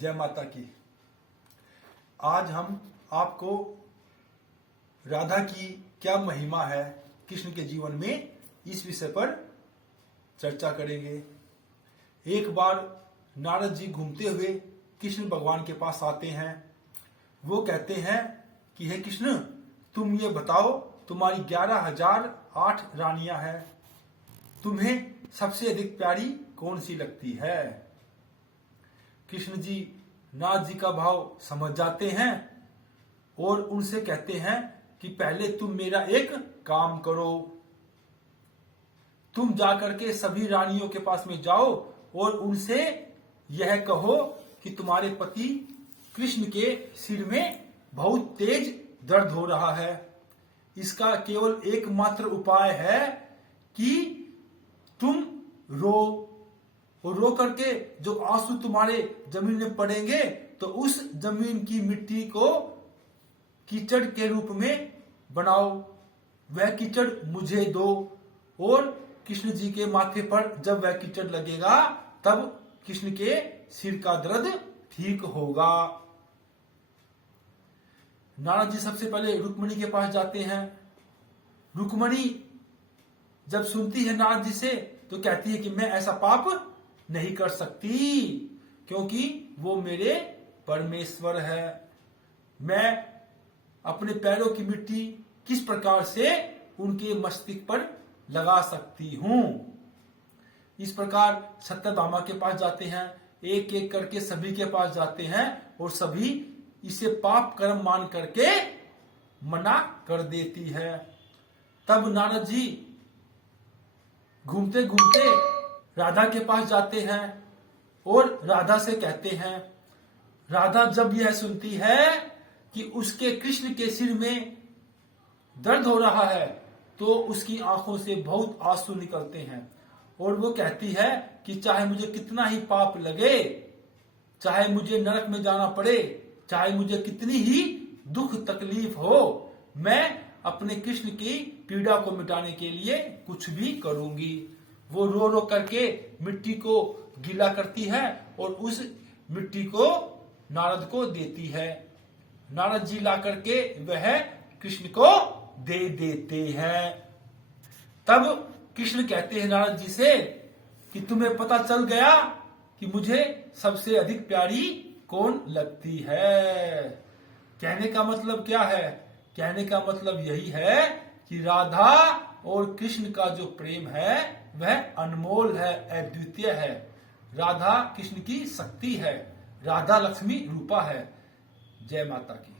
जय माता की। आज हम आपको राधा की क्या महिमा है कृष्ण के जीवन में, इस विषय पर चर्चा करेंगे। एक बार नारद जी घूमते हुए कृष्ण भगवान के पास आते हैं। वो कहते हैं कि हे कृष्ण, तुम ये बताओ, तुम्हारी 11,008 रानियां हैं, तुम्हें सबसे अधिक प्यारी कौन सी लगती है? कृष्ण जी नारद जी का भाव समझ जाते हैं और उनसे कहते हैं कि पहले तुम मेरा एक काम करो, तुम जाकर के सभी रानियों के पास में जाओ और उनसे यह कहो कि तुम्हारे पति कृष्ण के सिर में बहुत तेज दर्द हो रहा है। इसका केवल एकमात्र उपाय है कि तुम रो, और रो करके जो आंसू तुम्हारे जमीन में पड़ेंगे तो उस जमीन की मिट्टी को कीचड़ के रूप में बनाओ, वह कीचड़ मुझे दो, और कृष्ण जी के माथे पर जब वह कीचड़ लगेगा तब कृष्ण के सिर का दर्द ठीक होगा। नारद जी सबसे पहले रुक्मिणी के पास जाते हैं। रुक्मिणी जब सुनती है नारद जी से तो कहती है कि मैं ऐसा पाप नहीं कर सकती, क्योंकि वो मेरे परमेश्वर है। मैं अपने पैरों की मिट्टी किस प्रकार से उनके मस्तिष्क पर लगा सकती हूं। इस प्रकार सत्यभामा के पास जाते हैं, एक एक करके सभी के पास जाते हैं और सभी इसे पाप कर्म मान करके मना कर देती है। तब नारद जी घूमते घूमते राधा के पास जाते हैं और राधा से कहते हैं। राधा जब यह सुनती है कि उसके कृष्ण के सिर में दर्द हो रहा है तो उसकी आंखों से बहुत आंसू निकलते हैं और वो कहती है कि चाहे मुझे कितना ही पाप लगे, चाहे मुझे नरक में जाना पड़े, चाहे मुझे कितनी ही दुख तकलीफ हो, मैं अपने कृष्ण की पीड़ा को मिटाने के लिए कुछ भी करूंगी। वो रो रो करके मिट्टी को गीला करती है और उस मिट्टी को नारद को देती है। नारद जी ला करके वह कृष्ण को दे देते हैं। तब कृष्ण कहते हैं नारद जी से कि तुम्हें पता चल गया कि मुझे सबसे अधिक प्यारी कौन लगती है। कहने का मतलब क्या है? कहने का मतलब यही है कि राधा और कृष्ण का जो प्रेम है वह अनमोल है, अद्वितीय है। राधा कृष्ण की शक्ति है, राधा लक्ष्मी रूपा है। जय माता की।